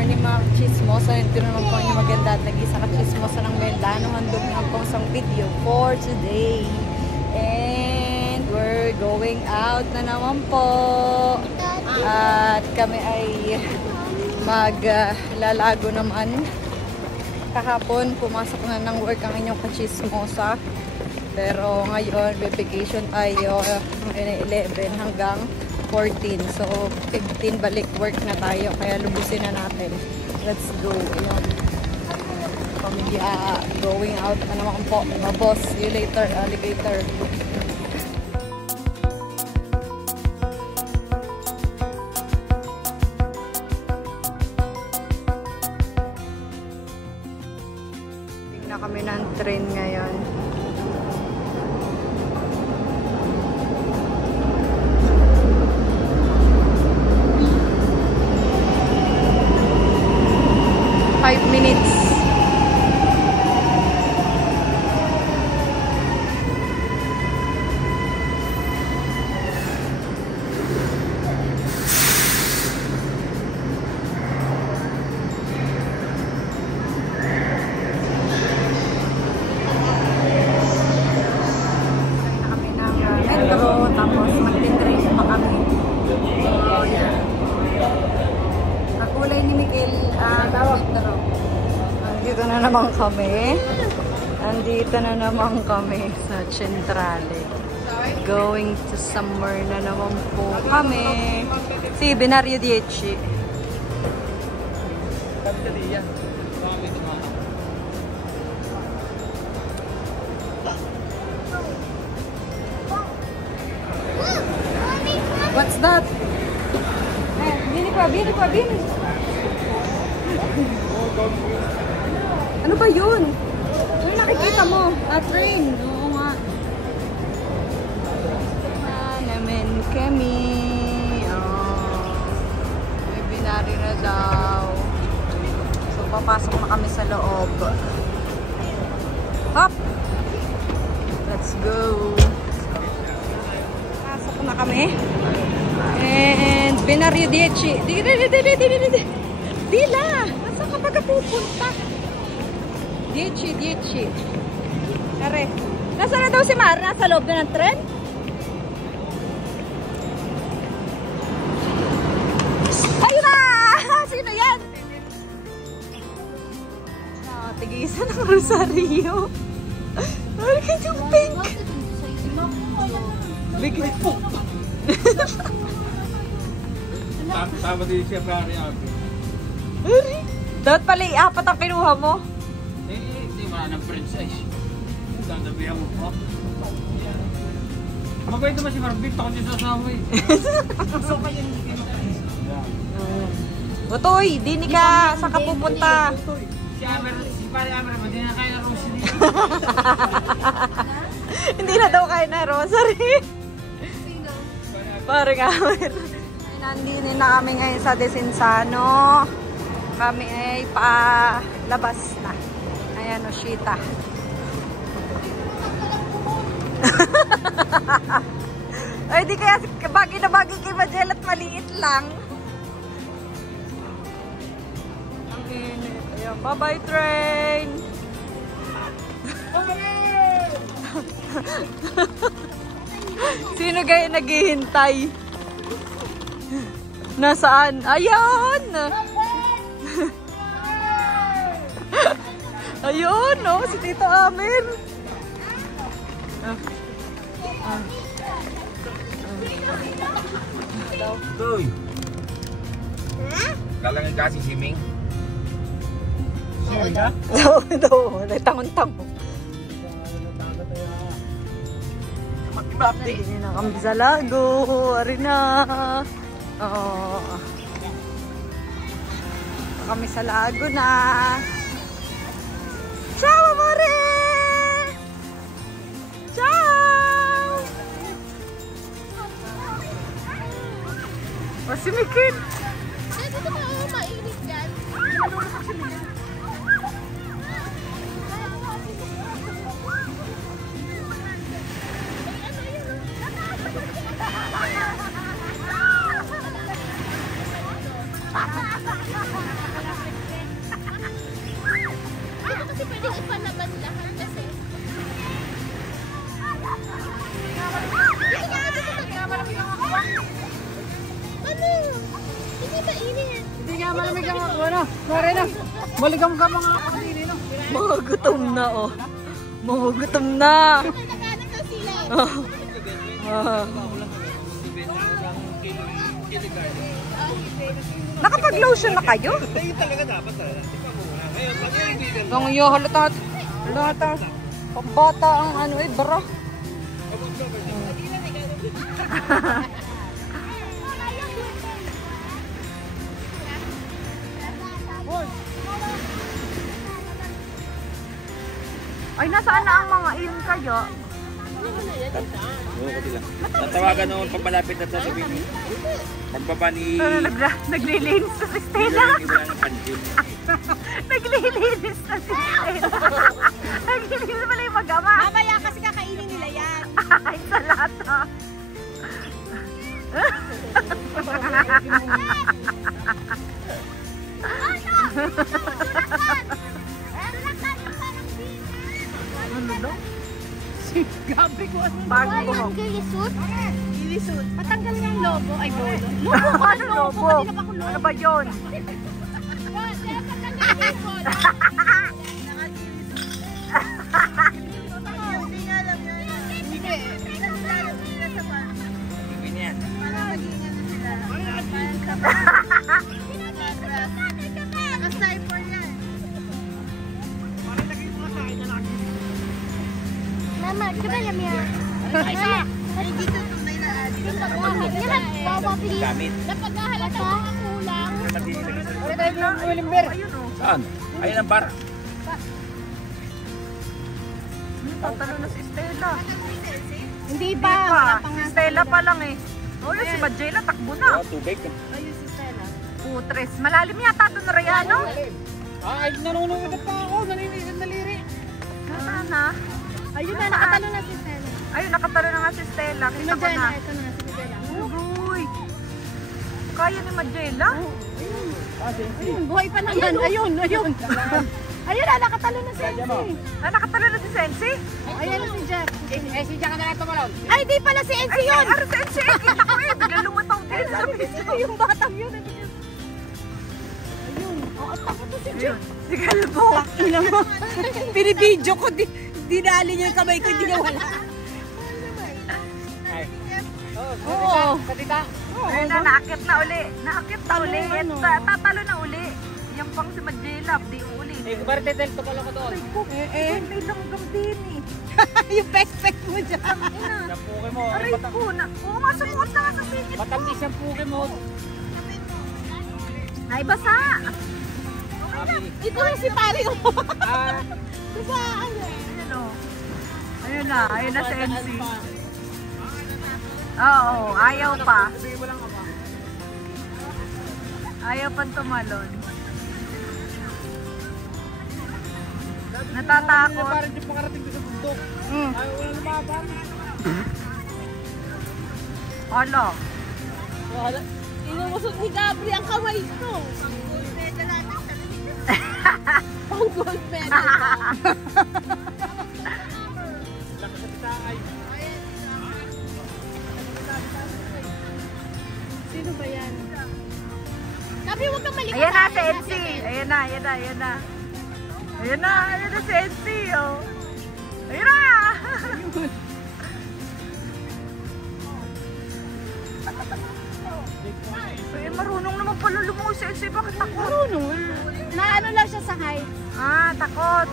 Morning mga chismosa, ito naman po yung maganda at nag-isa ka chismosa ng Mendano. Handog ng po isang video for today. And we're going out na naman po. At kami ay maglalago naman. Kahapon, pumasok na ng work ang inyong kachismosa. Pero ngayon, vacation tayo 11 hanggang 14. So, 15 balik work na tayo. Kaya lubusin na natin. Let's go. Ayun. Pamilya going out na naman po. Mga boss, see you later, alligator. Tingnan kami ng train ngayon. Minutes. Kami ng metro, tapos mag-train pa kami. So, yeah. Kakulay ni Miguel, metro. Andito na naman kami. Andito na naman kami sa Centrale. Going to somewhere na naman po kami. Si Binario 10. What's that? Bini pa. Ano ba yun? Ano nakikita mo? Train. Oo nga. Namin kami. May binari na daw. So, papasok na kami sa loob. Hop! Let's go. Pasok na kami. And Binario 10. Dila! Nasaan ka baga pupunta? 10. Are. Nasaan na daw si Mar? Nasa loob na ng tren? Ayun na! Sino yan? Tigisan ng Rosario. Look at yung pink. Bigla po. Tama din siya pari ako. Dapat pala apat ang kinuha mo. Hindi man ng princess. Sasabihan mo po. Mabait naman si Marbit. Ako din sa asawa eh. So kayo hindi kayo Butoy, di ka. Saan ka pupunta? Si pari Amer, hindi na kaya na Rosary. Hindi na daw kaya na Rosary. Parang Amer. Nandito na kami ngayon sa Desensano. Kami ay palabas na. Ayan o, Shita. Ay, di kaya bagay na bagay kay Majel at maliit lang. Ang init. Ayan, bye-bye train! Sino kaya naghihintay? Nasaan? Ayun! Ayun, no? Si Tito Amer. Toy. Lalangin kasi si Ming. Sorry ka? Oo, tangon-tangon. Mag-ibapti. Hindi na kami sa lago. Ari na. Oo. Kami sa lago na. Ciao, amore! Ciao! O, si Mikin. Dito ba mainit yan? pwedeng ipalaban lahat kasi. Ano? Hindi ba init? Hindi nga malamig ang ano. Sorry na. Maligam ka mga kapatid, no? Mga gutom na, oh. Mga gutom na. Naghanap na sila. Nakapag-lotion na kayo? Hindi talaga dapat. Tingnan mo muna. Ngayon, pag naibigan mo. Ang iyo, halata. Pambata ang ano eh, bra. Ay, nasaan na ang mga iyon kayo? Oo, kasi lang. Natawagan noon pag malapit na sasabihin. Pagbaba ni... Naglilinis na si Stella. Wala ng pansin. Naglilinis na si Stella. Naglilinis pala yung mag-ama. Mamaya kasi kakainin nila yan. Ay, salata. Ano daw? Gabi ko ano. Bago ko. Ang gilisot. Ilisod. Patanggal ng lobo. Ay, lobo. Ano lobo? Ano ba yun? Hindi nga alam yun. Hindi. Ibigin yan. Para mag-ingat na sila. Naka-sniper yan. Mama, kita yan yan. Ay, dito tunay na adik. Gamit. Napaghahalata ko ang kulang. Ayun o. Saan? Ayun ang bar. Tatalo na si Stella. Hindi Hindi pa. Si Stella pa lang eh. Oh, yun si Majela, takbo na. Oh, tubig. Ayun si Stella. Putres. Malalim yata doon na Rayano. Ay, nanunungit pa ako. Nalilisan naliri. Nasaan na? Ayun na, nakatalo na si Stella. Ayun, nakatalo na nga si Stella. Si Kita ko na. Majela, ito na nga si Majela. Uy. Kaya ni Majela? Ayun, buhay pa naman. Ayun. Ayun na, nakatalo na si Enzi. Ah, nakatalo na si Sensi? Ayun na si Jack. Eh, si Jack na lang tumalon. Ay, di pala si Enzi yun. Ay, si Sensi. Kita ko eh. Bigla lumutang din. Yung batang yun. Ayun. Oo, takot na si Jack. Si Galbo. Binibidyo ko. Dinali niya yung kamay ko. Hindi niya wala. Ay. Oo. Katita. Ayun na, naakit na uli. Naakit na uli. Tatalo na uli. Yung pang si Majela, di uli. Eh, kumarite del to pala ko doon. May langgam din eh. Yung pek-pek mo dyan. Yung puke mo. Aray ko na. Oo nga, sumuot na nga sa singit ko. Matapis yung puke mo. Ay, basa. Ito na si pare ko. Ah, Diba, ano? Ayun o. Ayun na si MC. Oo, ayaw pa. Ayaw pang tumalon. Natatakot. parang yung makarating ko sa bundok. Ay, wala lumaban. Hala. Inumusot ni Gabri ang kamay ko. Pang gold medal. Sino ba yan? Gabri, huwag kang malikot. Ayan na si MC. Ayan na si MC. Oh. Ayun na. Ay, marunong naman pala lumungo si MC. Bakit takot? Marunong. Na ano lang siya sa height. Ah, takot.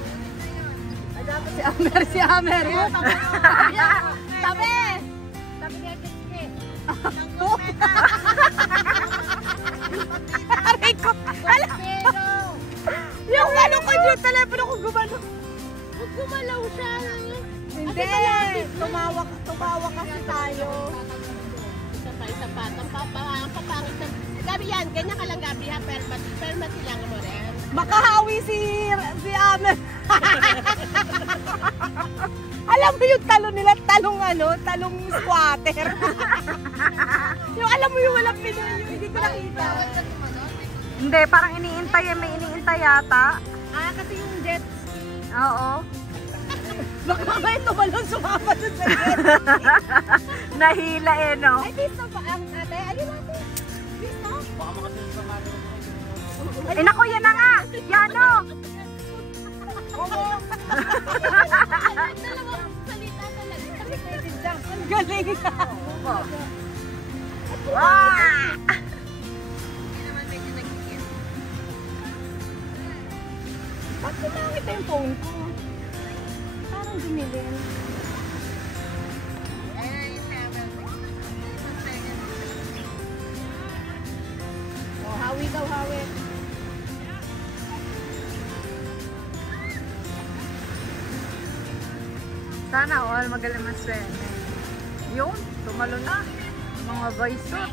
Si Amer. Tabi! Tabi niya Kitski. Aray ko. Alam. Yung ano ko yung telepono ko gumano. Huwag gumalaw siya. Hindi. Tumawa kasi tayo. Isa pa. Ang papangit ng... Gabi yan, ganyan ka lang Gabi ha. Permati lang mo rin. Makahawi si Amer. Alam mo yung talong nila, talong squatter. Yung alam mo yung walang pinoy, yung hindi ko nakita. Hindi, parang iniintay. May iniintay yata. Ah, kasi yung jet ski. Oo. Baka mamaya tumalon sumama dun sa gate. Nahila eh, no? Ay, bis na pa ang ate. Alin natin? Bis na? Baka makasunod sa mga Eh, naku, yan na nga! Yano! Dalawang salita talaga. Ang galing na. Wow! Hindi naman medyo nag-iis. Ba't kumangit yung phone ko? Parang dumilin. Ayun yung 7 seconds. Oh, hawi daw, hawi. Sana all magaling maswerte. Yun, tumalo na. Mga vice.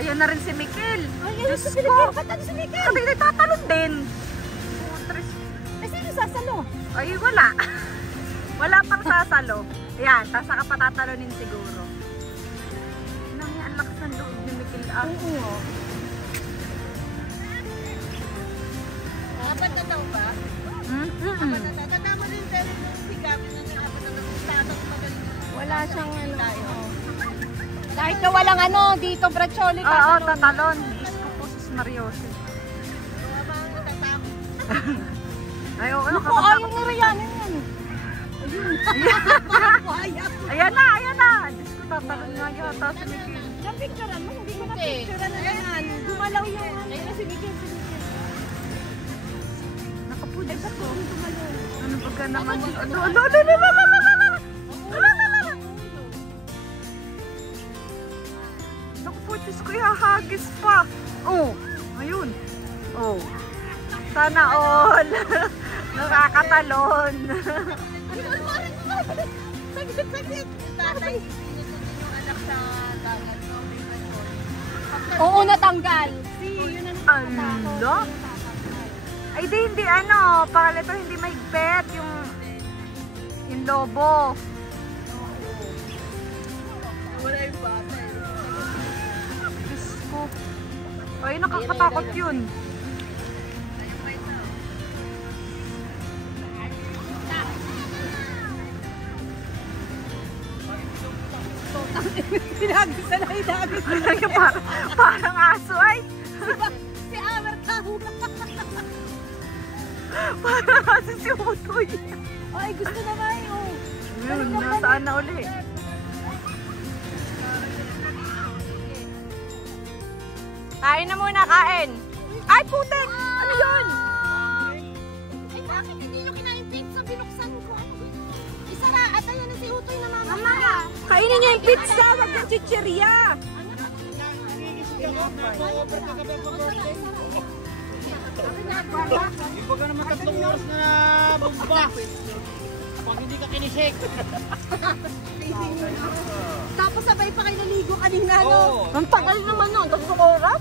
Ayan na rin si Mikel. Ay, Diyos si ko. Mikel. Ba't si Mikel? Sabi na tatalon din. Eh, sino sasalo? Ay, wala. Wala pang sasalo. Ayan, tapos saka patatalonin siguro. Nang yan, ang lakas ng loob ni Mikel. Oo. Apat na daw ba? Apat na daw. Tanda mo rin dahil si Gabi na niya apat na daw. Tatang magaling. Wala siyang ano. Kahit na walang ano, dito Bracholi. Oo, tatalon. Diyos ko po, sus Mariosi. Mga mga natatamo. Ay, oo, Naku, ayaw mo Riyanin yan. Ayan na, ayan na. Diyos ko, tatalon nga yata si Mikel. Yung picturean mo, hindi ko na Hindi. picturean na yan. Gumalaw yung ano. Ayun na si Mikel. Naku po, Diyos ko. Gumalaw. Ano ba ka naman? Naku po, Diyos ko, ihahagis pa. Oh, ayun. Oh. Sana all. Nakakatalon. Saglit. Tatay, pinuto din yung anak sa dagat. No, may control. Oo, natanggal. Si, yun ang nakatakot. Ano? Ay, di, hindi ano. Para ito hindi mahigpit yung lobo. Wala yung bata. Diyos ko. Ay, nakakatakot yun. Pinagisa na idagis. Ay, parang aso ay. Si Amer Tao. Parang aso si Utoy. Ay, gusto naman oh. Yun, nasaan na uli? Kain na muna, kain. Ay, putek! Ano yun? Ay, bakit hindi nyo kinain pizza? Binuksan ko. Isa na. At ayan na si Utoy na mama. Kainin niya yung pizza, wag yung chichirya. Hindi ba ka naman 3 oras na bumba? Pag hindi ka kinishake. Tapos sabay pa kayo naligo kanina, no? Oo. Ang tagal naman nun. 3 oras?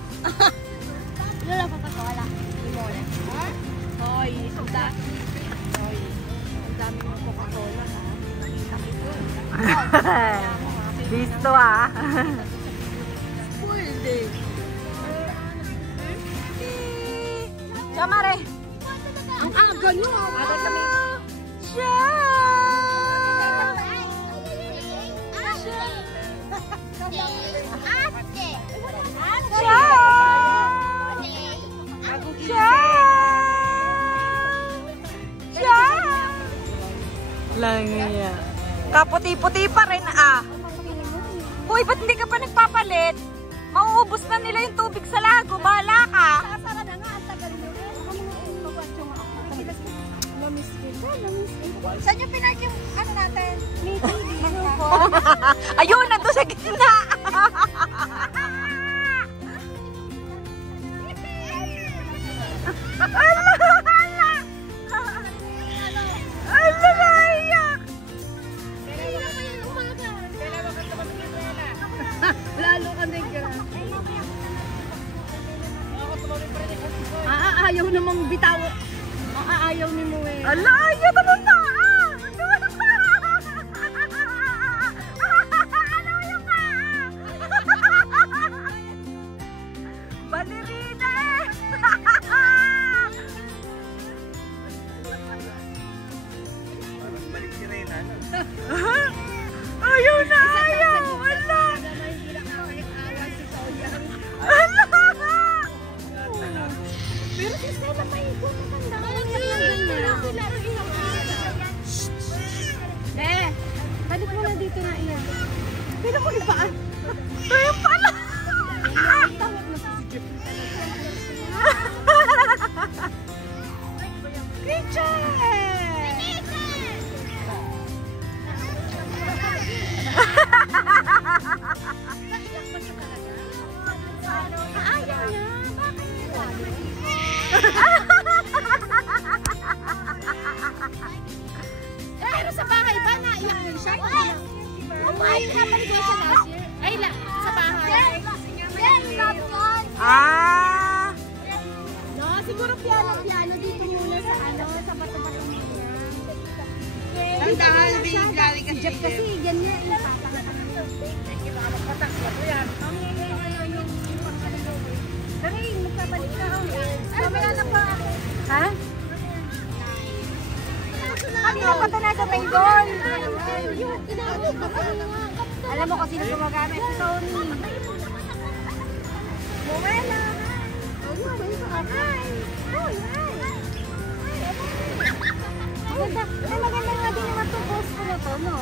Wala pa pa, wala. Limone. Hoy, suda. Hoy, ang dami ng Coca-Cola, ha? Nakita ko ito. Listo ah. Pwede. Chamare. Ang aga nyo, Agad kami. Lang niya. Kaputi-puti pa rin ah. Hoy, ba't hindi ka pa nagpapalit? Mauubos na nila yung tubig sa lago. Bahala ka. Sasara na nga, ang tagal nyo. Ako mga mabasyo nga ako. Namiss kita, namiss kita. Saan yung pinark yung ano natin? Meeting, dino ko. Ayun, nandun sa gitna. Naiyak. Kailan pa yan umaga? Kailan ka naman pinrela? Lalo ka nagka. Ayaw namang bitaw. Ayaw ni mo eh. Ala, ayaw naman na. Balerina eh. Pero si Stella paikot. Matanda ka lang yan ng ganyan. Balik mo na dito na iyan. Pero ko yung paan. Ito yung pala. Pero sa bahay ba naiyak din siya? Umayos na paligay siya last year. Ay, sa bahay. No, siguro piano dito muna sa sa bato-bato niya. Tandahan, binigay kasi. Jeff kasi, yan niya. Dali, magkabalik ka. Mamaya na pa ako. Ha? Kami na pa na sa paintball. Alam mo kung sino gumagamit? Si Tony. Buwela. Maganda nga din naman itong post ko na to, no?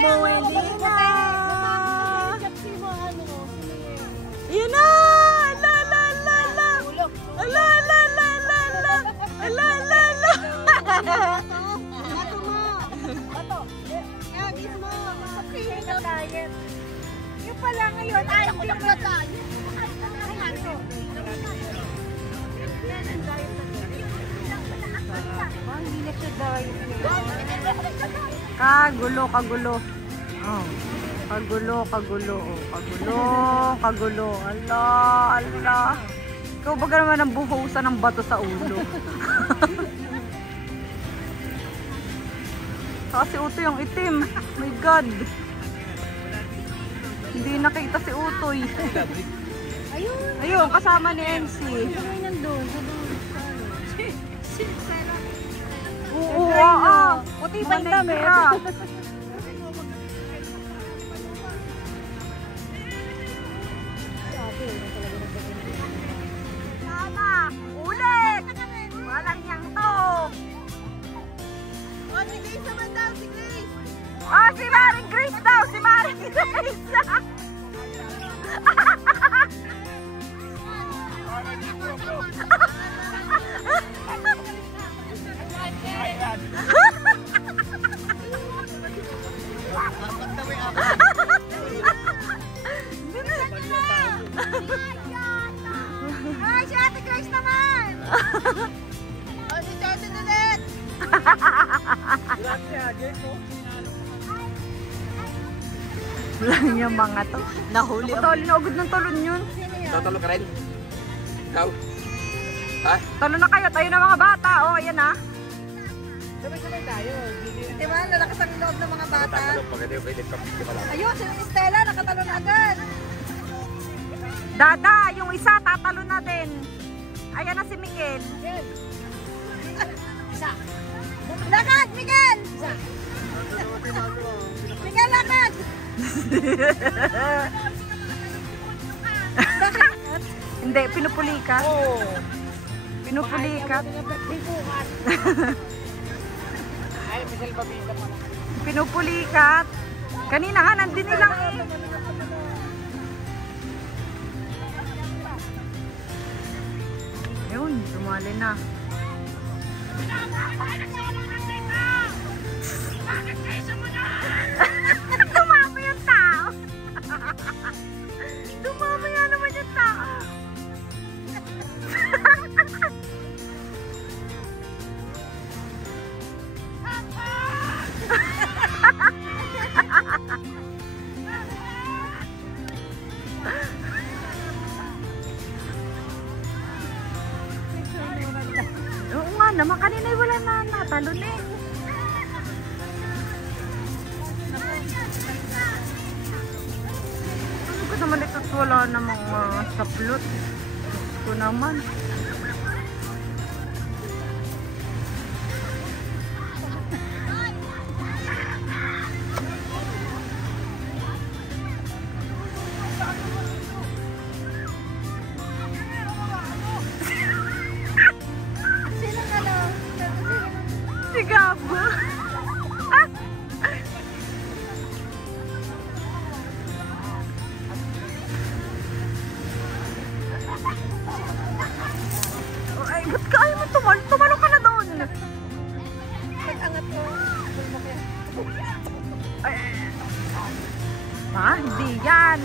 Moelina! Yun na! Ala, ala, ala, ala! Ala, ala, ala, ala, ala! Ala, ala, ala! Bato mo! Bato! Agis mo! Kapilin na diet! Yung pala ngayon, ay, ako lang na tayo! Hindi na siya diet. Kagulo, kagulo. Oh. Kagulo, kagulo. Oh. Kagulo, kagulo. Ala, ala. Ikaw ba naman ang buhusan ng bato sa ulo? Kasi Utoy yung itim. My God. Hindi nakita si Utoy. Ayun, kasama ni MC. Oo, puti pa yung damit. Tama! Ulit! Walang yang to! O, si Grace naman daw, si Grace! Ah, si Maring Grace daw! Si Maring Grace! Ay, si Ate Grace naman! O, si Jordan ulit! Lang yung mga to. Nahuli ang... Naugod ng talon yun. Tatalo ka rin? Ikaw? Ha? Talon na kayo. Tayo na mga bata. O, ayan ha. Sabay-sabay tayo. Diba? Lalakas ang loob ng mga bata. Tatalo pa kayo. Pwede ka pala. Ayun, si Stella nakatalon agad. Dada, yung isa tatalon na din. Ayan na si Miguel. Isa. Lakad, Miguel! Isa. Miguel, lakad! Hindi, pinupulikat. Oo. Pinupulikat. Ay, Michelle Babisa pa. Pinupulikat. Kanina nga, nandun nilang eh. Ayun, sumali na. Dumami yung tao. Dumami nga naman yung tao. Oo nga naman, kanina wala na natalon eh. Ano ko naman ito wala namang saplot. Gusto naman. Tumalo ka na doon. Nag-angat ko. Ay. Hindi yan.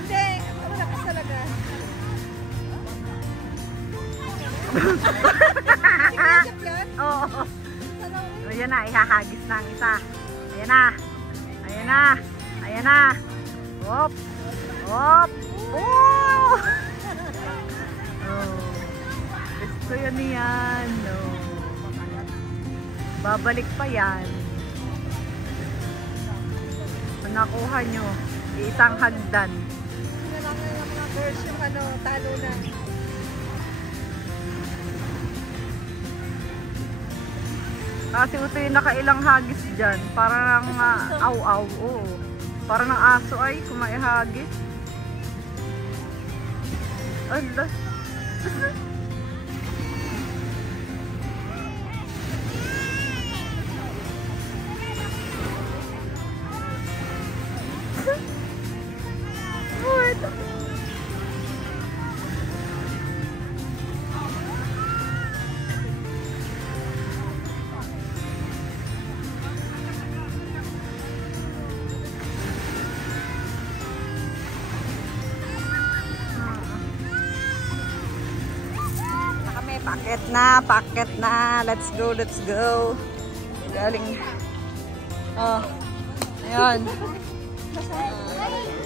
Hindi, wala ka talaga. Signature yan? Oo. Ano? Ayan na, ihahagis na ang isa. Ayan na. Ayan na. Ayan na. Hop. Hop. Oh! Gusto yun yan. Oh. Babalik pa yan. Kung nakuha nyo, isang hagdan. Kailangan ng mga birds yung talo na. Kasi ito yung nakailang hagis dyan. Parang aw-aw. Oo. Parang ng aso ay kumaihagis. Ala. Packet na. Let's go, let's go. Galing. Oh. Ayan.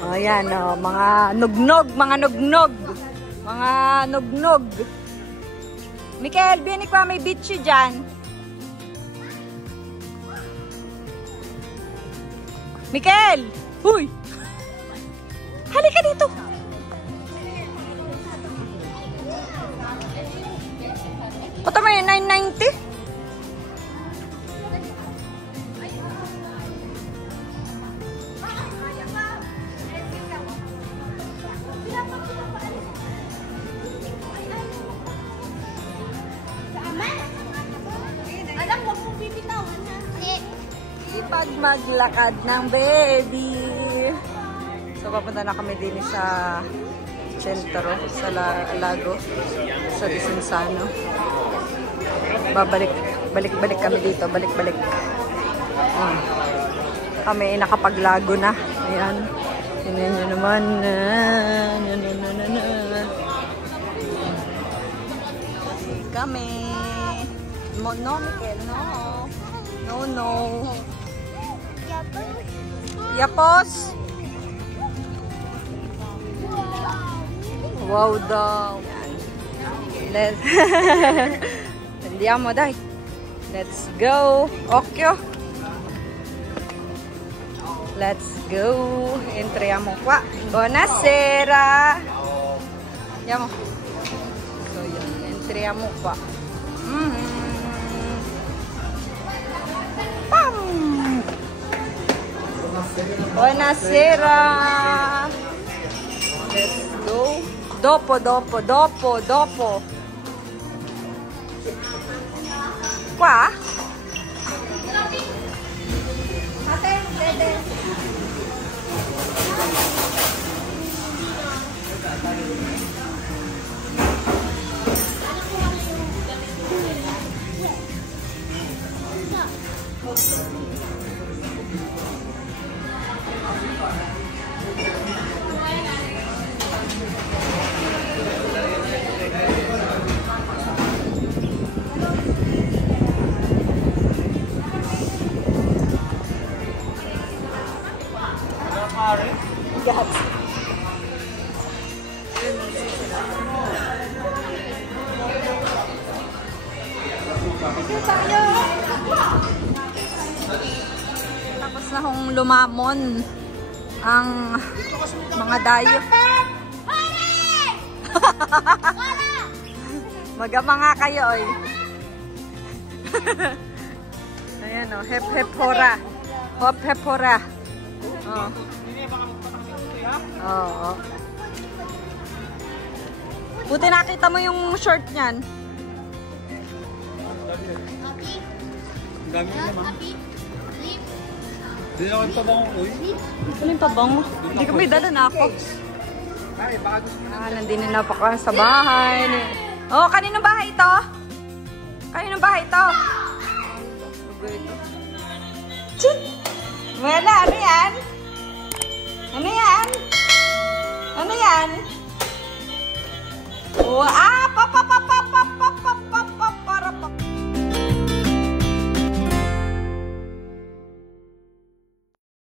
Oh, ayan, oh. Mga nugnog. Mga nugnog. Mikel, binig pa may bitchy dyan. Mikel! Huy! Halika dito! Ito may 990. Alam mo kung bibitawan na. Ipag maglakad ng baby. So papunta na kami din sa sentro, sa Lago, sa Disinsano. Balik kami dito, balik. Kami nakapaglago na. Ayan. Tingnan nyo naman. Kami. No, Mikel, no. No. Yapos. Wow daw. Let's andiamo dai. Let's go. Occhio. Let's go. Entriamo qua. Buonasera. Andiamo. So yun, entriamo qua. Pam. Buonasera. Let's go. Dopo. Qua? Ate, dede. Tapos na hong lumamon ang mga dayo. Magama nga kayo, oy. Ayan, o. Hep hora. Hep hora. Oh. Oo. Buti nakita mo yung short niyan. Dami naman. Hindi na kami pabango, uy. Ano yung pabango? Hindi kami dala na ako. Ay, baka gusto mo na. Nandito na pa kami sa bahay. Oh, kaninong bahay ito? Kanino bahay ito? Lugar ito. Chut! Wala, ano yan? Ano yan? Ano yan? Oh,